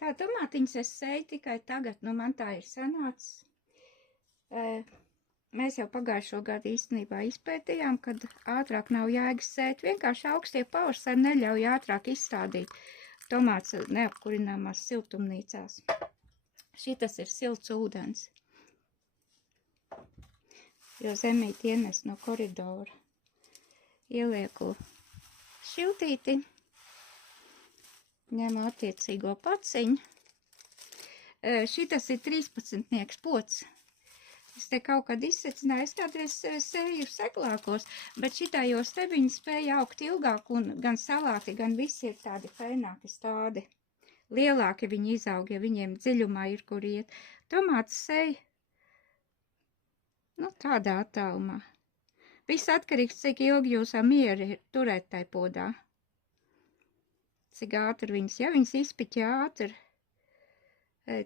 Tā tomātiņas es sēju tikai tagad, nu man tā ir sanācis. Mēs jau pagājušo gadu īstenībā izpētījām, kad ātrāk nav jēgas sēt. Vienkārši augstie pavasari neļauj ātrāk izstādīt tomāts neapkurināmās siltumnīcās. Šitas ir silts ūdens, jo zemīt ienes no koridora. Ielieku šiltīti, ņemu attiecīgo paciņu. Šitas ir 13 pods. Es te kaut kad izsecināju, es kādreiz sēju seglākos, bet šitājos te viņi spēja augt ilgāk, un gan salāti, gan visi ir tādi fēnāki stādi. Lielāki viņi izaug, ja viņiem dziļumā ir, kur iet. Tomāts sēja, nu, tādā attālumā. Viss atkarīgs, cik ilgi jūs mieri turēt tai podā. Cik ātri viņas, ja viņas izpiķa ātri,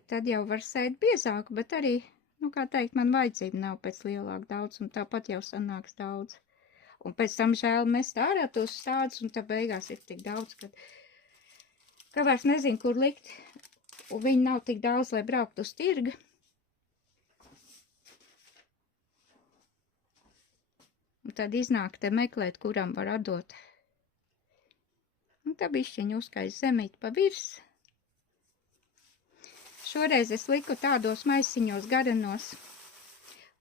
tad jau var sēt biezāku, bet arī, nu, kā teikt, man vajadzība nav pēc lielāk daudz, un tāpat jau sanāks daudz. Un pēc tam žēl mest ārā tos stādus, un tā beigās ir tik daudz, ka vairs nezinu, kur likt, un viņi nav tik daudz, lai braukt uz tirgu. Un tad iznāk te meklēt, kuram var atdot. Un tā bišķiņu uzkais zemīt pa virs. Šoreiz es liku tādos maisiņos garenos,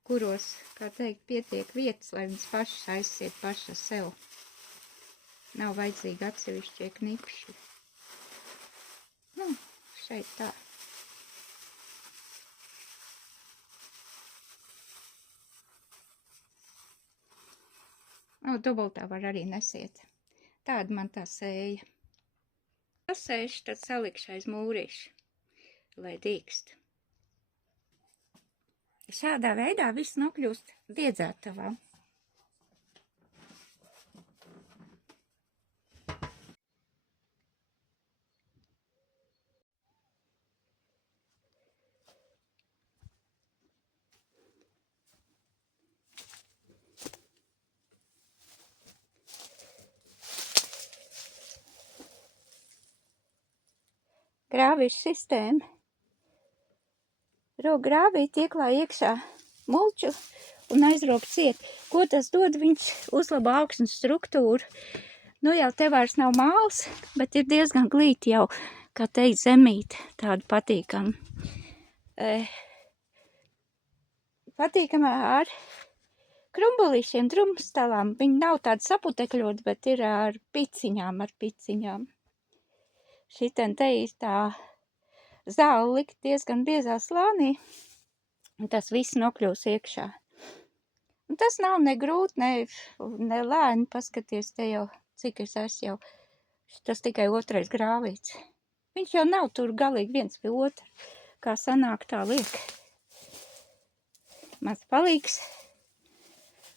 kuros, kā teikt, pietiek vietas, lai viņas pašas aizsiet pašas sev. Nav vajadzīgi atsevišķie knipši. Nu, šeit tā. O, dubultā var arī nesiet. Tāda man tā sēja. Pasēšu, tad salikšu aiz mūrīšu, lai dīkst. Šādā veidā viss nokļūst diedzētavā. Grāvīšu sistēma. Rok grāvīt, ieklāj iekšā mulču un aizrok ciet. Ko tas dod? Viņš uzlabo augsnes struktūru. Nu jau te vairs nav māls, bet ir diezgan glīti jau, kā teikt, zemīt, tādu patīkamu. Patīkamā ar krumbulīšiem, drumstalām. Viņi nav tādi saputekļoti, bet ir ar piciņām. Šiten te ir tā zāle likt diezgan biezā slānī, un tas viss nokļūs iekšā. Un tas nav ne grūti, ne lēni, paskaties te jau, cik es esmu jau, tas tikai otrais grāvīts. Viņš jau nav tur galīgi viens pie otra, kā sanāk tā liek. Mans palīgs.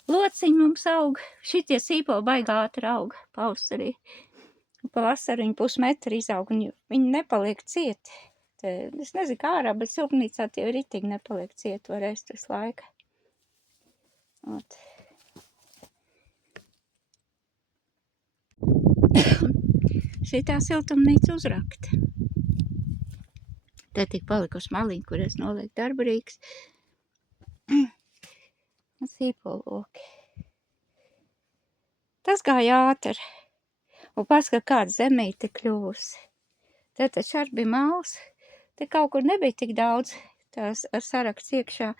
Lociņi mums aug, šitie sīpo baigā ātri aug pavasarī. Pavasarī viņi pusmetri izaug, un viņi nepaliek cieti. Es nezinu, kā ārā, bet siltumnīcā tie ritīgi nepaliek cieti, var ēst visu laiku. Ot. Šitā siltumnīca uzrakta. Te tik palikusi maliņa, kur es nolieku darbarīgs. Un sīpoloki. Tas gāja ātri. Un paskat, kāda zemīte kļūsi. Te taču arī bija māls. Te kaut kur nebija tik daudz tās sarakts iekšā.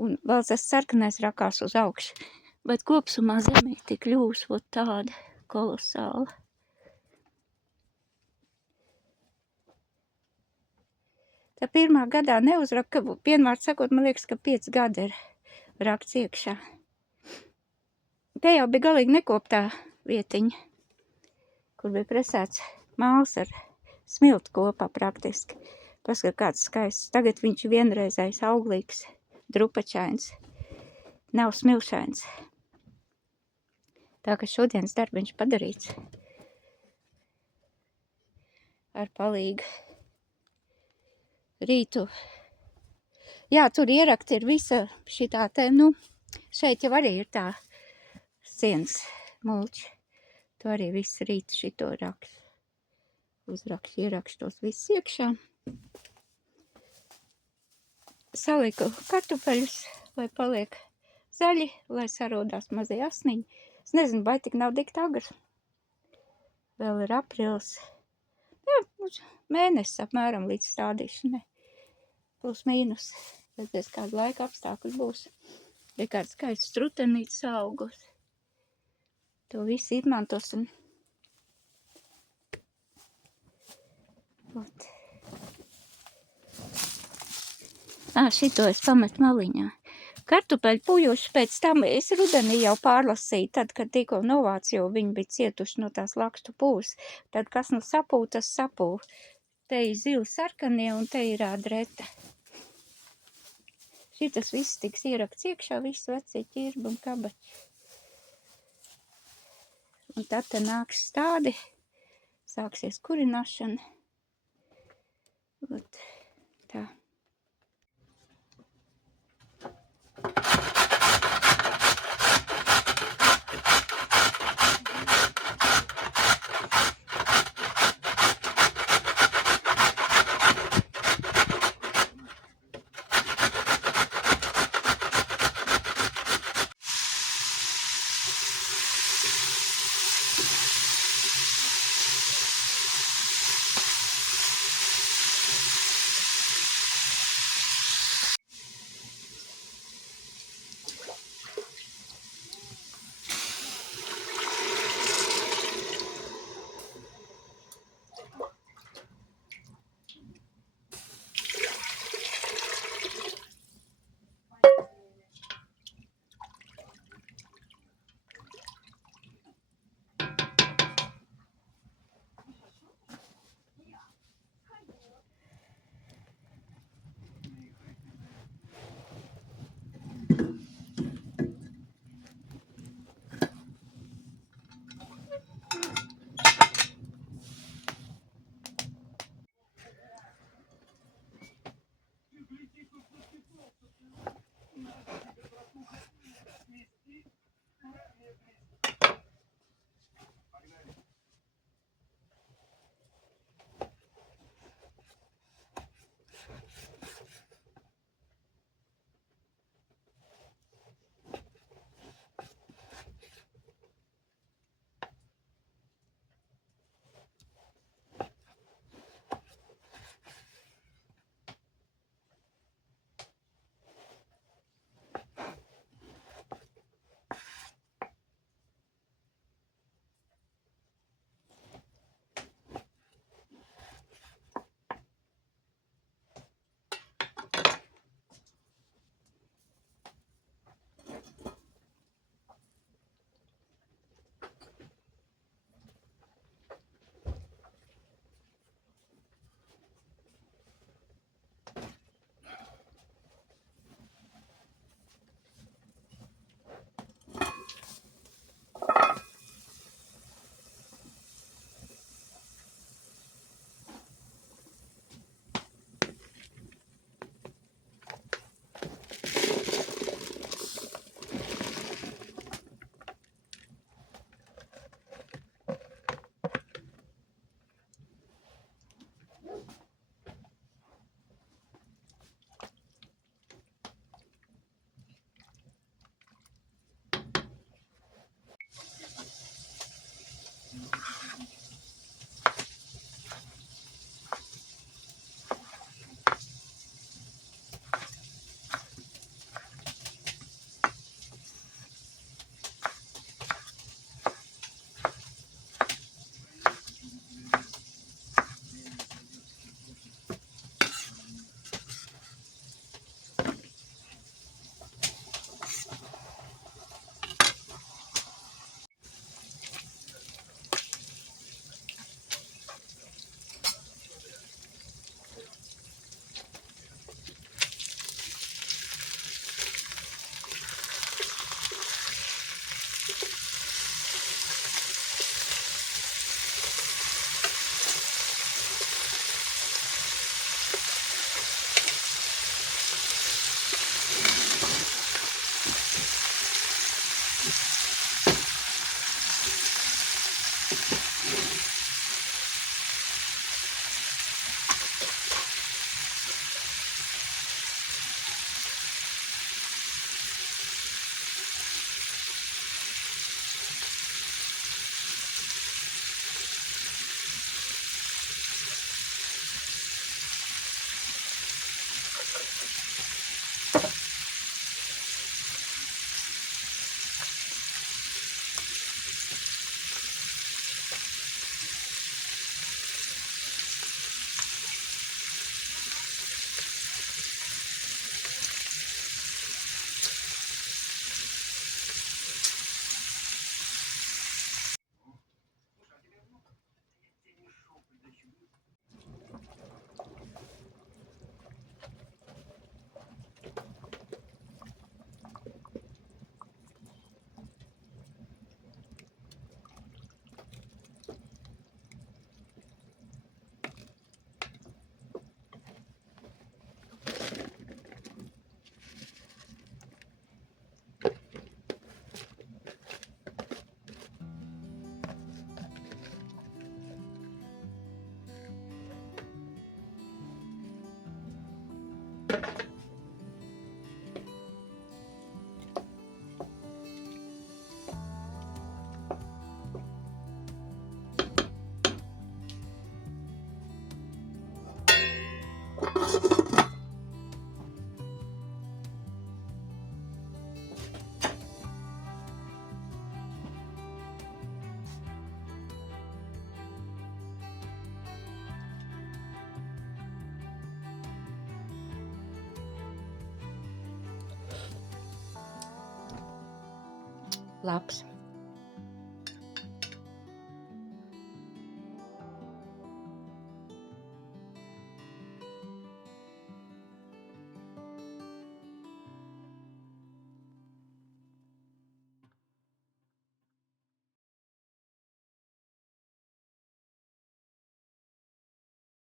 Un vēl tas sarkanais rakās uz augšu. Bet kopsumā zemīte kļūsi vot tāda kolosāla. Tā pirmā gadā neuzraka, vienmēr sakot, man liekas, ka 5 gadi ir rakts iekšā. Te jau bija galīgi nekoptā vietiņa, kur bija presēts māls ar smiltu kopā praktiski. Paskat, kāds skaists. Tagad viņš vienreizais auglīgs, drupačains, nav smilšains. Tā ka šodienas darbiņš padarīts ar palīgu rītu. Jā, tur ierakti ir visa šitā te, nu, šeit jau arī ir tā sienas mulči. Tu arī visu rītu šito rakstu. Uzrakstu, ierakstu tos visus iekšā. Saliku kartupeļus, lai paliek zaļi, lai sarodās mazie asniņi. Es nezinu, vai tik nav dikt agri. Vēl ir aprils. Jā, mēnesis apmēram līdz stādīšanai. Plus mīnus. Redzēs, kādu laika apstākļi būs. Ja kāds skaists strutenīts augus. To visu izmantosim. Ot. Šito es pametu maliņā. Kartupeļu pujuši pēc tam es rudenī jau pārlasīju, tad, kad tikko novācu, jo viņi bija cietuši no tās lakstu pūs. Tad, kas nu sapū, tas sapū. Te ir zili sarkanie un te ir ādreta. Šitas viss tiks ierakts iekšā, viss vecie ķirbi un kabaķi. Un tad te nāks stādi, sāksies kurināšana. Ot, tā. labs.